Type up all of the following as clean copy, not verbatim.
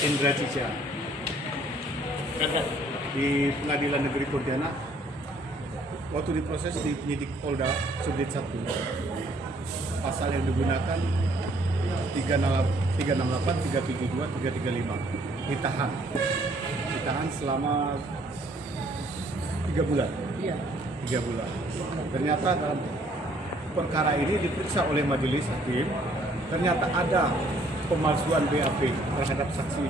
Indra Cica di Pengadilan Negeri Pontianak. Waktu diproses di penyidik Polda Subdit 1, pasal yang digunakan 368, 372, 335 ditahan selama 3 bulan. Iya. 3 bulan. Ternyata dalam perkara ini diperiksa oleh majelis hakim, ternyata ada pemalsuan BAP terhadap saksi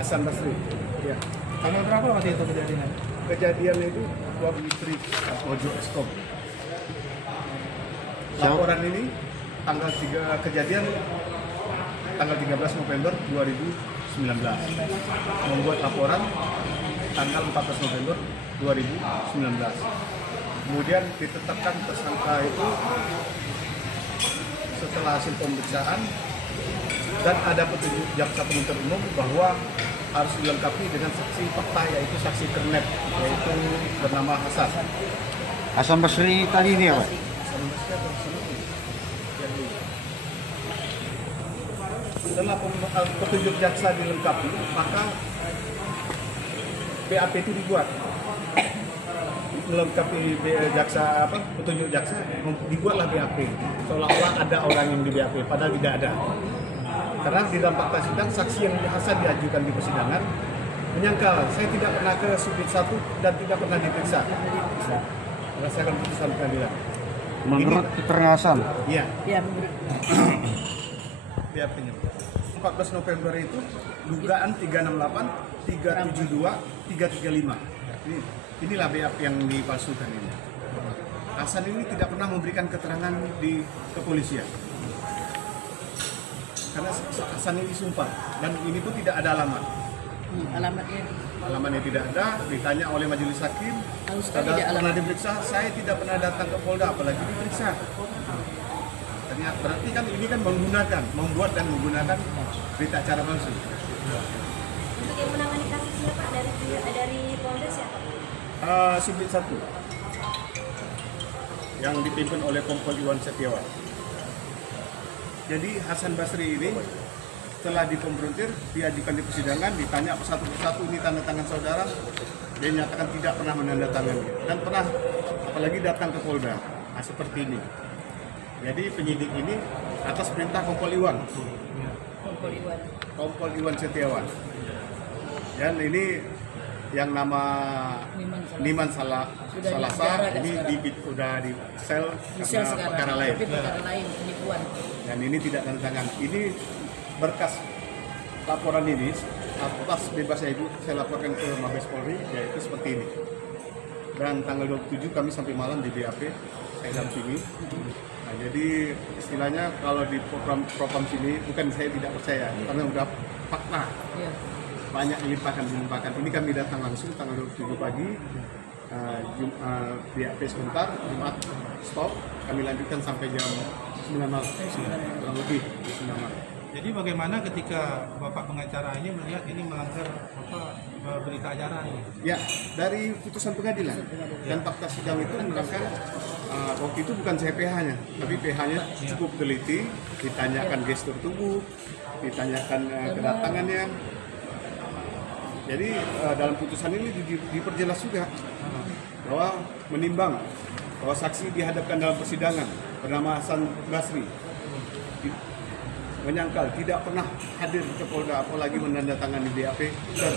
Hasan Basri. Ya. Tanggal berapa waktu itu kejadiannya? Kejadiannya itu waktu istri Mojo Eskom. Laporan ini tanggal 3 kejadian tanggal 13 November 2019. Membuat laporan tanggal 14 November 2019. Kemudian ditetapkan tersangka itu setelah hasil pemeriksaan dan ada petunjuk jaksa penuntut umum bahwa harus dilengkapi dengan saksi fakta, yaitu saksi kernet, yaitu bernama Hasan Basri tadi ini apa? Setelah petunjuk jaksa dilengkapi, maka BAP itu dibuat. Melengkapi jaksa petunjuk jaksa, dibuatlah BAP. Seolah-olah ada orang yang di BAP, padahal tidak ada. Karena di dalam fakta sidang, saksi yang Hasan diajukan di persidangan menyangkal, saya tidak pernah ke Subdit 1 dan tidak pernah diperiksa. Berdasarkan putusan pengadilan. Menurut keterangan Hasan? Iya. Iya, menurut. BAP-nya. 14 November itu dugaan 368, 372, 335. Inilah BAP yang dipalsukan ini. Hasan ini tidak pernah memberikan keterangan di kepolisian. Karena Hasan ini sumpah dan ini pun tidak ada alamat. Alamatnya tidak ada. Ditanya oleh majelis hakim, pernah diperiksa? Saya tidak pernah datang ke Polda, apalagi diperiksa. Ternyata berarti kan ini kan membuat dan menggunakan berita acara palsu. Untuk yang menangani kasusnya Pak dari Polda siapa? Subdit 1 yang dipimpin oleh Kompol Iwan Setiawan. Jadi Hasan Basri ini setelah dikonfrontir, diajukan di persidangan, ditanya satu persatu, ini tanda tangan saudara, dia nyatakan tidak pernah menandatangani dan pernah apalagi datang ke Polda. Nah, seperti ini. Jadi penyidik ini atas perintah Kompol Iwan Setiawan. Dan ini yang nama Niman Salasa ini sudah di sel karena perkara lain. Penipuan. Dan ini tidak tanda tangan. Ini berkas laporan ini atas bebasnya Ibu saya laporkan ke Mabes Polri, yaitu seperti ini. Dan tanggal 27 kami sampai malam di BAP saya dampingi. Nah, jadi istilahnya kalau di propam sini bukan saya tidak percaya karena udah fakta. Iya. Banyak dilimpahkan. Ini kami datang langsung tanggal 27 pagi. BAP sebentar, Jumat stop, kami lanjutkan sampai jam 9 malam, kurang lebih 9 malam. Jadi bagaimana ketika Bapak pengacara ini melihat ini melanggar berita acara ini? Ya, dari putusan pengadilan dan fakta sidang itu menerangkan waktu itu bukan saya PH-nya, tapi PH-nya cukup teliti, ditanyakan gestur tubuh, ditanyakan kedatangannya. Jadi dalam putusan ini diperjelas juga bahwa menimbang bahwa saksi dihadapkan dalam persidangan bernama Hasan Basri menyangkal tidak pernah hadir ke Polda, apalagi menandatangani BAP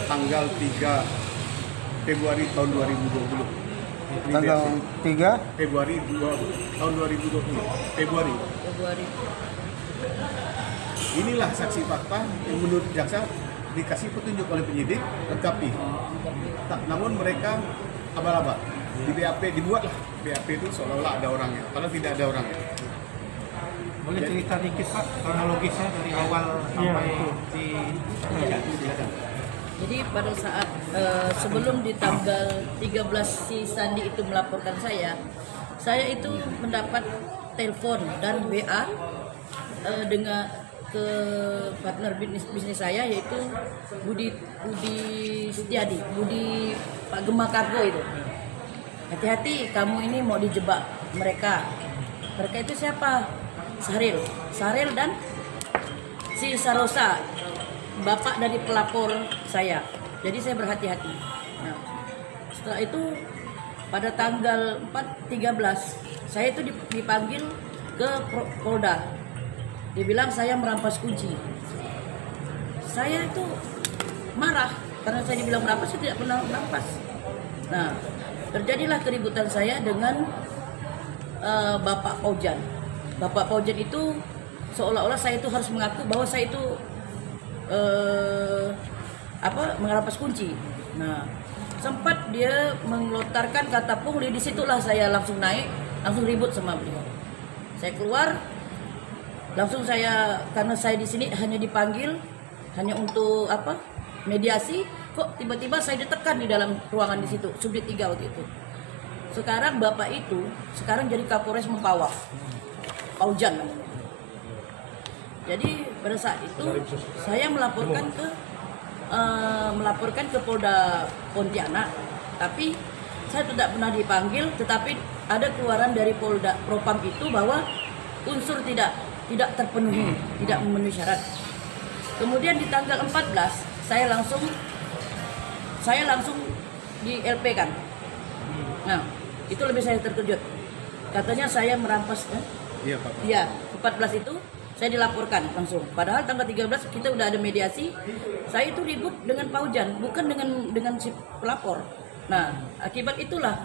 tanggal 3 Februari tahun 2020. Tanggal 3 Februari tahun 2020. Februari. Inilah saksi fakta yang menurut jaksa dikasih petunjuk oleh penyidik, lengkapi. Namun mereka abal-abal. Di BAP dibuatlah BAP itu seolah-olah ada orangnya, padahal tidak ada orangnya. Boleh cerita dikit Pak kronologisnya dari awal sampai di Jadi pada saat sebelum di tanggal 13 si Sandi itu melaporkan saya itu mendapat telepon dan WA dengan ke partner bisnis saya, yaitu Budi Setiadi, Budi Pak Gema Kargo itu. Hati-hati, kamu ini mau dijebak mereka. Mereka itu siapa? Saril dan si Sarosa, bapak dari pelapor saya. Jadi saya berhati-hati. Nah, setelah itu pada tanggal 4/13 saya itu dipanggil ke Polda. Dibilang saya merampas kunci. Saya itu marah karena saya dibilang merampas, saya tidak pernah merampas. Nah, terjadilah keributan saya dengan Bapak Paujan. Bapak Paujan itu seolah-olah saya itu harus mengaku bahwa saya itu merampas kunci. Nah, sempat dia melontarkan kata pungli, disitulah saya langsung naik, langsung ribut sama beliau. Saya keluar, langsung karena saya di sini hanya dipanggil hanya untuk mediasi, kok tiba-tiba saya ditekan di dalam ruangan di situ, Subdit 3 waktu itu. Sekarang bapak itu jadi Kapolres Mempawah, Paujan namanya. Jadi pada saat itu saya melaporkan ke Polda Pontianak, tapi saya tidak pernah dipanggil. Tetapi ada keluaran dari Polda Propam itu bahwa unsur tidak terpenuhi, tidak memenuhi syarat. Kemudian di tanggal 14 saya langsung di LP kan. Nah, itu lebih saya terkejut. Katanya saya merampas. Iya, Pak. Iya, 14 itu saya dilaporkan langsung. Padahal tanggal 13 kita udah ada mediasi. Saya itu ribut dengan Paujan, bukan dengan si pelapor. Nah, akibat itulah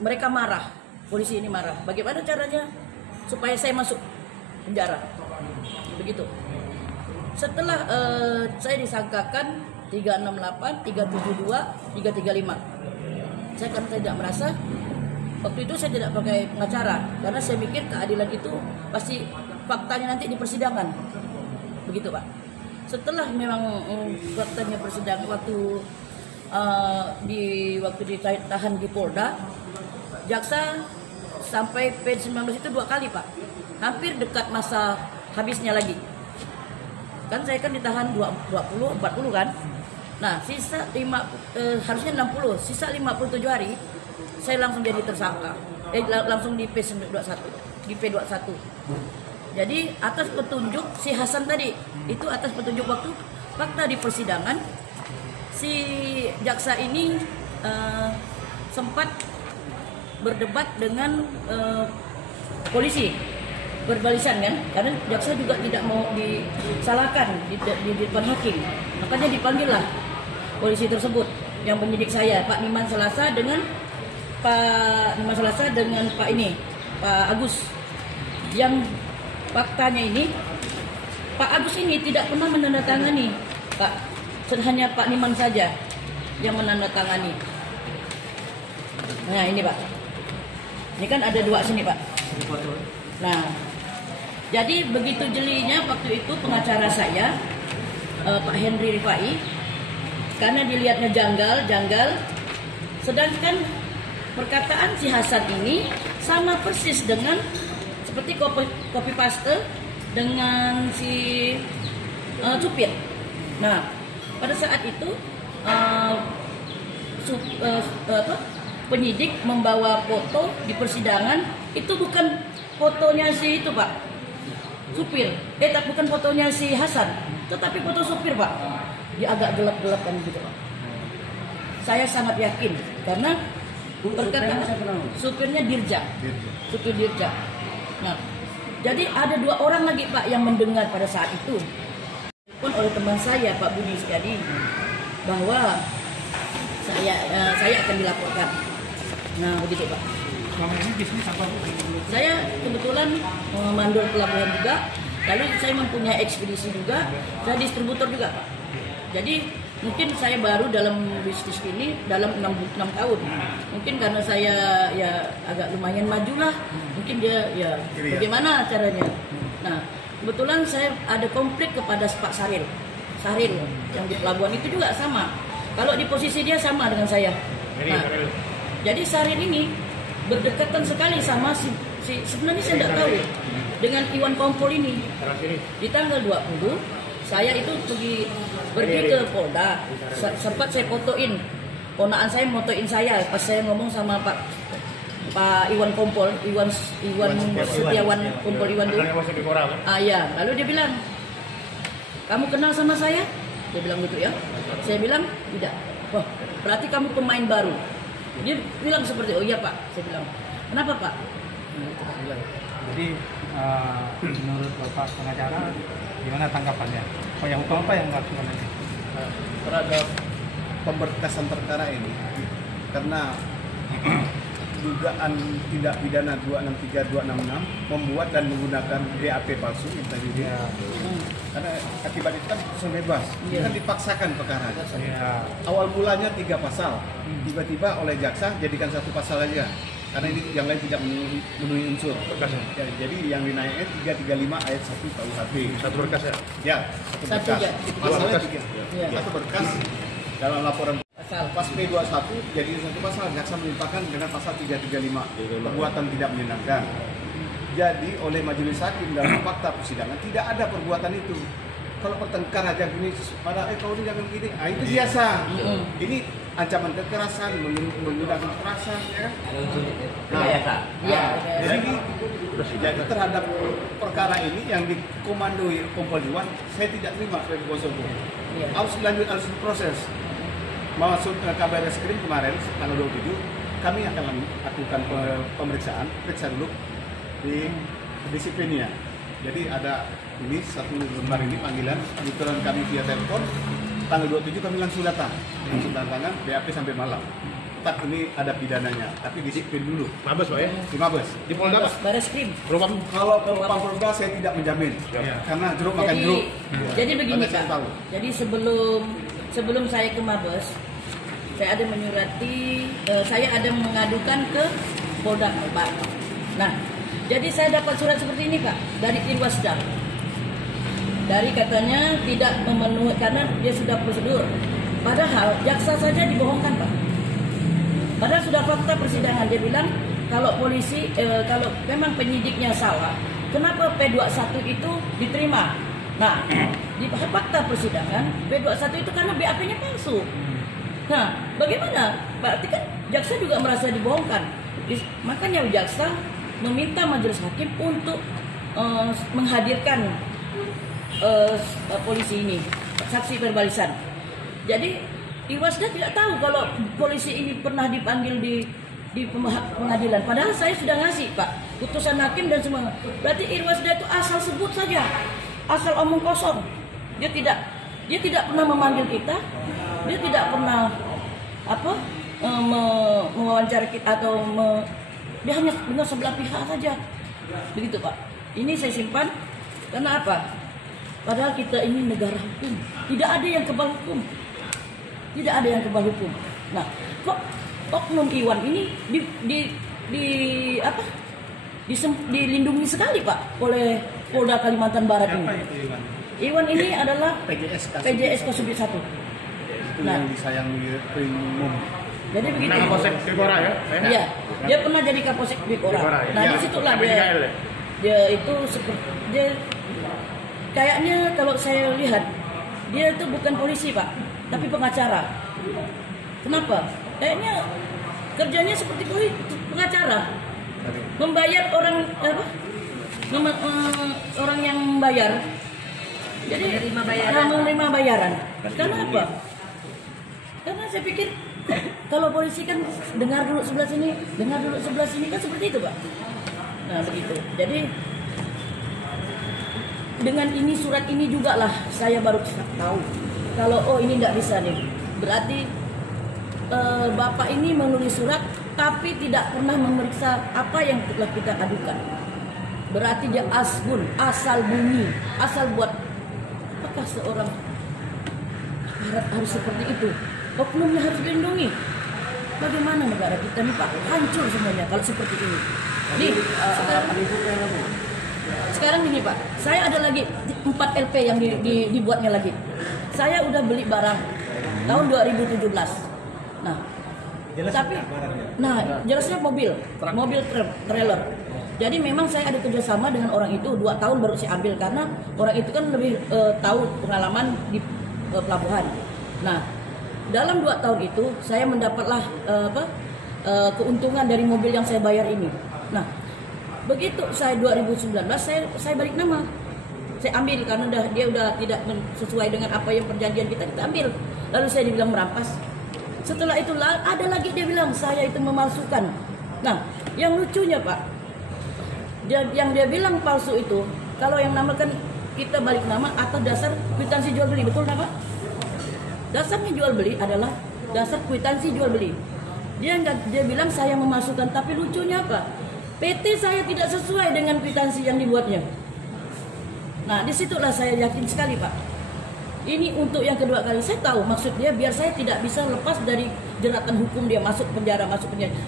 mereka marah. Polisi ini marah. Bagaimana caranya supaya saya masuk penjara? Begitu. Setelah saya disangkakan 368, 372, 335. Saya kan tidak merasa, waktu itu saya tidak pakai pengacara karena saya pikir keadilan itu pasti faktanya nanti di persidangan. Begitu, Pak. Setelah memang faktanya persidangan waktu ditahan di Polda, jaksa sampai P19 itu 2 kali, Pak. Hampir dekat masa habisnya lagi. Kan saya kan ditahan 20, 40 kan. Nah, sisa harusnya 60, sisa 57 hari saya langsung jadi tersangka. Langsung di P21, di P21. Jadi atas petunjuk si Hasan tadi, itu atas petunjuk waktu fakta di persidangan, si jaksa ini sempat berdebat dengan polisi, berbalisan kan, karena jaksa juga tidak mau disalahkan di depan hakim, makanya dipanggil lah polisi tersebut yang penyidik saya, Pak Niman Selasa dengan Pak Agus, yang faktanya ini Pak Agus ini tidak pernah menandatangani, Pak. Hanya Pak Niman saja yang menandatangani. Nah, ini, Pak. Ini kan ada 2 sini, Pak. Nah, jadi begitu jelinya waktu itu pengacara saya, Pak Henry Rifai, karena dilihatnya janggal, sedangkan perkataan si Hasan ini sama persis dengan seperti copy paste dengan si supir. Nah, pada saat itu penyidik membawa foto di persidangan, itu bukan fotonya si itu, Pak, supir. Bukan fotonya si Hasan, tetapi foto supir, Pak. Dia agak gelap-gelap kan gitu, Pak. Saya sangat yakin karena perkataan supirnya Dirja, supir Dirja. Nah, jadi ada 2 orang lagi, Pak, yang mendengar pada saat itu. Pun oleh teman saya, Pak Budi Setiadi, bahwa saya akan dilaporkan. Nah, begitu, Pak. Selama ini bisnis apa? Saya kebetulan mandor pelabuhan juga, lalu saya mempunyai ekspedisi juga, saya distributor juga, Pak. Jadi mungkin saya baru dalam bisnis ini dalam 6 tahun. Mungkin karena saya ya agak lumayan maju lah, mungkin dia ya bagaimana caranya. Nah, kebetulan saya ada konflik kepada Pak Saril yang di pelabuhan itu juga sama. Kalau di posisi dia sama dengan saya. Nah, jadi Saril ini berdekatan sekali sama si sebenarnya saya tidak tahu dengan Iwan Kompol ini. Di tanggal 20 saya itu pergi ke Polda, sempat saya fotoin, ponaan saya motoin saya pas saya ngomong sama Pak Pak Iwan Kompol, Iwan Setiawan Kompol Iwan tuh. Ya, lalu dia bilang, kamu kenal sama saya? Dia bilang gitu ya. Saya bilang tidak. Wah, berarti kamu pemain baru. Dia bilang seperti, oh iya Pak. Saya bilang, kenapa Pak? Jadi menurut Bapak pengacara gimana tanggapannya? Yang hukum apa yang dilakukan ini? Terhadap pemberkasan perkara ini, karena dugaan tindak pidana 263-266 membuat dan menggunakan BAP palsu integritas. Ya. Karena akibat itu kan putusan bebas, Iya. kan dipaksakan perkara. Ya. Awal mulanya 3 pasal, tiba-tiba oleh jaksa jadikan 1 pasal aja. Karena ini yang lain tidak memenuhi unsur. Ya, jadi yang dinaikkan 335 ayat 1 KUHP. Satu berkas ya? Ya, Satu satu berkas. aja. Pasalnya 3. Iya. Satu berkas dalam laporan Pasal. pas P21 jadi 1 pasal jaksa melimpahkan dengan pasal 335 perbuatan tidak menyenangkan. Jadi oleh majelis hakim dalam fakta persidangan tidak ada perbuatan itu. Kalau pertengkar aja gini, pada kau ini jangan gini, itu biasa. Ini ancaman kekerasan, menggunakan kekerasan, ya kan? Nah, Ya. jadi terhadap perkara ini yang dikomandoi Kompol Iwan, saya tidak terima sebagai kuasa hukum. Iya. Harus diproses. Masuk ke kabar reskrim kemarin tanggal 27, kami akan lakukan pemeriksaan, periksa dulu di disiplinnya. Jadi ada ini 1 lembar ini panggilan, kebetulan kami via telepon, tanggal 27 kami langsung datang, langsung tangan BAP sampai malam. Tetap ini ada pidananya, tapi disiplin dulu. Mabes Pak ya? Di Mabes. Di Polda Pak? Bareskrim. Kalau propam Polda saya tidak menjamin, karena jeruk makan jeruk. Jadi begini Karena saya Pak. tahu. Jadi sebelum saya ke Mabes, saya ada menyurati, saya ada mengadukan ke Polda Kalbar. Nah, jadi saya dapat surat seperti ini Pak dari Irwasda. Dari katanya tidak memenuhi karena dia sudah prosedur. Padahal jaksa saja dibohongkan Pak. Padahal sudah fakta persidangan dia bilang kalau polisi kalau memang penyidiknya salah, kenapa P21 itu diterima? Nah, di fakta persidangan P21 itu karena BAP-nya palsu. Nah, bagaimana? Berarti kan jaksa juga merasa dibohongkan. Makanya jaksa meminta majelis hakim untuk menghadirkan polisi ini, saksi verbalisan. Jadi Irwasda tidak tahu kalau polisi ini pernah dipanggil di pengadilan. Padahal saya sudah ngasih Pak putusan hakim dan semua. Berarti Irwasda itu asal sebut saja, asal omong kosong. Dia tidak pernah memanggil kita, dia tidak pernah mewawancara kita atau dia hanya dengar sebelah pihak saja. Begitu Pak. Ini saya simpan karena apa? Padahal kita ini negara hukum. Tidak ada yang kebal hukum. Tidak ada yang kebal hukum. Nah, kok oknum Iwan ini dilindungi sekali Pak oleh Polda Kalimantan Barat ini. Siapa itu Iwan? Iwan ini adalah PJS Kasubdit 1. itu Nah. yang disayangi primum. Jadi begitu. Kapolsek Bikora ya? Iya, dia pernah jadi Kapolsek Bikora. Bikora, ya. Nah, Iya. disitulah PDKL ya? dia itu seperti dia kayaknya kalau saya lihat dia itu bukan polisi Pak, tapi pengacara. Kenapa? Kayaknya kerjanya seperti pengacara, membayar orang orang yang membayar. Jadi menerima bayaran. Karena apa? Karena saya pikir kalau polisi kan dengar dulu sebelah sini, dengar dulu sebelah sini kan seperti itu Pak. Nah begitu. Jadi dengan ini surat ini juga lah saya baru tahu kalau oh ini tidak bisa nih. Berarti Bapak ini menulis surat tapi tidak pernah memeriksa apa yang telah kita adukan. Berarti dia asal bunyi, asal buat. Apakah seorang harus seperti itu? Oknumnya harus dilindungi. Bagaimana negara kita nih Pak? Hancur semuanya kalau seperti ini. Nih, sekarang gini Pak, saya ada lagi 4 LP yang dibuatnya lagi. Saya udah beli barang tahun 2017. Nah, jelasnya mobil trailer. Jadi memang saya ada kerjasama dengan orang itu 2 tahun baru saya ambil karena orang itu kan lebih tahu pengalaman di pelabuhan. Nah, dalam 2 tahun itu saya mendapatlah keuntungan dari mobil yang saya bayar ini. Nah, begitu saya 2019 saya balik nama. Saya ambil karena dia udah tidak sesuai dengan apa yang perjanjian kita ambil. Lalu saya dibilang merampas. Setelah itu ada lagi dia bilang saya itu memalsukan. Nah, yang lucunya Pak, yang dia bilang palsu itu, kalau yang namakan kita balik nama atas dasar kwitansi jual beli, betul nggak Pak? Dasarnya jual beli adalah dasar kwitansi jual beli. Dia bilang saya memasukkan, tapi lucunya apa? PT saya tidak sesuai dengan kwitansi yang dibuatnya. Nah, disitulah saya yakin sekali Pak. Ini untuk yang kedua kali. Saya tahu maksud dia biar saya tidak bisa lepas dari jeratan hukum dia, masuk penjara.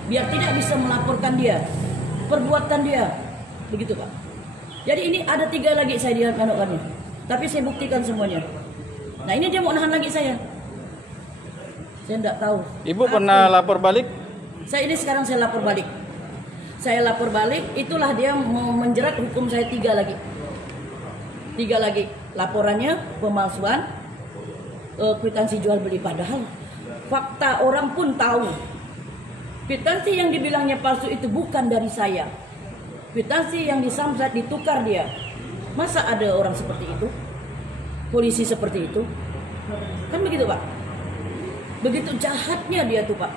Biar tidak bisa melaporkan dia, perbuatan dia. Begitu Pak. Jadi ini ada 3 lagi saya dianukannya. Tapi saya buktikan semuanya. Nah, ini dia mau nahan lagi saya. Saya tidak tahu. Ibu pernah lapor balik? Ini sekarang saya lapor balik. Saya lapor balik, itulah dia mau menjerat hukum saya 3 lagi. 3 lagi laporannya pemalsuan, kwitansi jual beli, padahal fakta orang pun tahu kwitansi yang dibilangnya palsu itu bukan dari saya. Kwitansi yang disamsat ditukar dia. Masa ada orang seperti itu? Polisi seperti itu? Kan begitu Pak. Begitu jahatnya dia tuh Pak.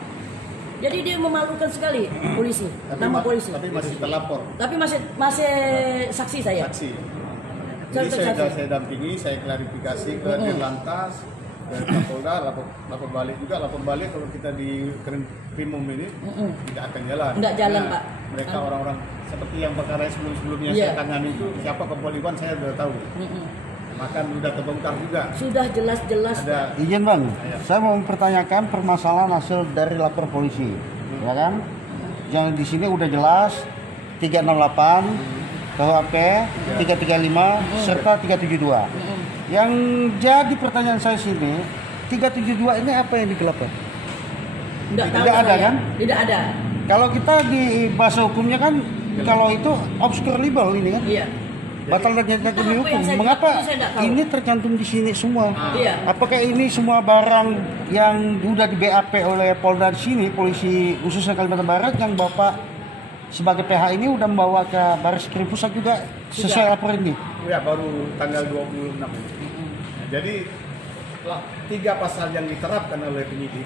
Jadi dia memalukan sekali polisi, nama polisi. Tapi masih terlapor. Tapi masih saksi saya. Saksi. Jadi saya dampingi, saya klarifikasi ke Dirlantas, ke Kapolda, lapor balik juga. Lapor balik kalau kita di Krimum ini tidak akan jalan. Tidak jalan Pak. Mereka orang-orang seperti yang perkara sebelumnya saya tangani itu, siapa kepolisian saya sudah tahu. Makan sudah terbongkar juga. Sudah jelas-jelas. Izin Bang, saya mau mempertanyakan permasalahan hasil dari lapor polisi, ya kan? Yang di sini udah jelas 368. KUHP 335 serta 372. Yang jadi pertanyaan saya sini, 372 ini apa yang digelapkan? Tidak ada kan? Tidak ada. Kalau kita di bahasa hukumnya kan, kalau itu obscure libel ini kan? Iya. Batal dan nyata demi hukum. Mengapa ini tercantum di sini semua? Iya. Apakah ini semua barang yang sudah di BAP oleh Polda di sini, polisi khususnya Kalimantan Barat, yang Bapak sebagai PH ini udah membawa ke Baris Krim Pusat juga sesuai laporan ini? Ya, baru tanggal 26. Jadi 3 pasal yang diterapkan oleh penyidik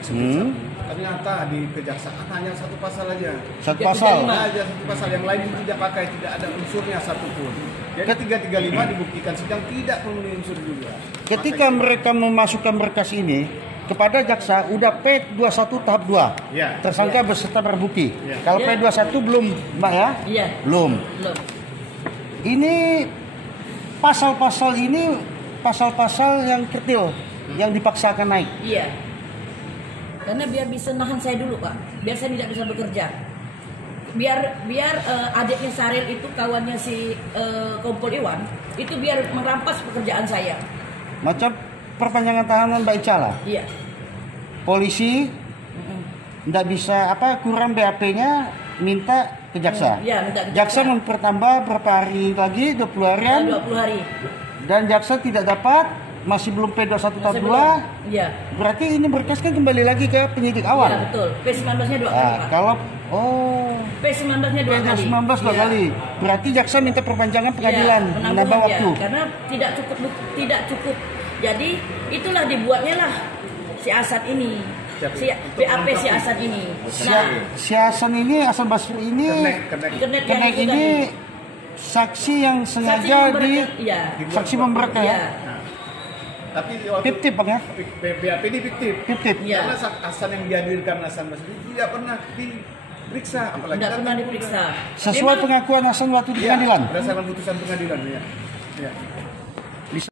ternyata di kejaksaan hanya 1 pasal aja. 1 pasal? Aja 1 pasal, yang lain tidak pakai, tidak ada unsurnya satupun. Jadi 335 dibuktikan sidang tidak memenuhi unsur juga. Ketika mereka memasukkan berkas ini kepada jaksa, udah P21 tahap 2. Ya. Tersangka beserta barang bukti. Ya. Kalau P21 belum, Mbak ya? Iya. Belum. Ini pasal-pasal ini pasal-pasal yang kecil yang dipaksakan naik. Iya. Karena biar bisa nahan saya dulu Pak. Biar saya tidak bisa bekerja. Biar adiknya Saril itu kawannya si Kompol Iwan itu biar merampas pekerjaan saya. Macam perpanjangan tahanan Mbak Icala. Iya. Polisi tidak bisa kurang BAP-nya, minta ke jaksa. Iya, minta ke Jaksa mempertambah berapa hari lagi, 20 harian. 20 hari. Dan jaksa tidak dapat, masih belum P21 tahap 2. Iya. Berarti ini berkas kan kembali lagi ke penyidik awal. Iya, betul. P19-nya 2 kali, Pak. Kalau P19-nya 2 kali. P19 2 kali. Berarti jaksa minta perpanjangan pengadilan, menambah waktu. Karena tidak cukup. Jadi itulah dibuatnya lah si Asad ini. Si BAP si Asad ini. Si Hasan ini, Hasan Basri ini, Kenek ini saksi yang sengaja saksi memberatkan ya. Tapi fiktif Bang ya? BAP ini fiktif. Ya. Karena Hasan yang dihadirkan Hasan Basri tidak pernah diperiksa, apalagi tidak pernah diperiksa. Sesuai pengakuan Hasan waktu di pengadilan. Berdasarkan putusan pengadilan ya.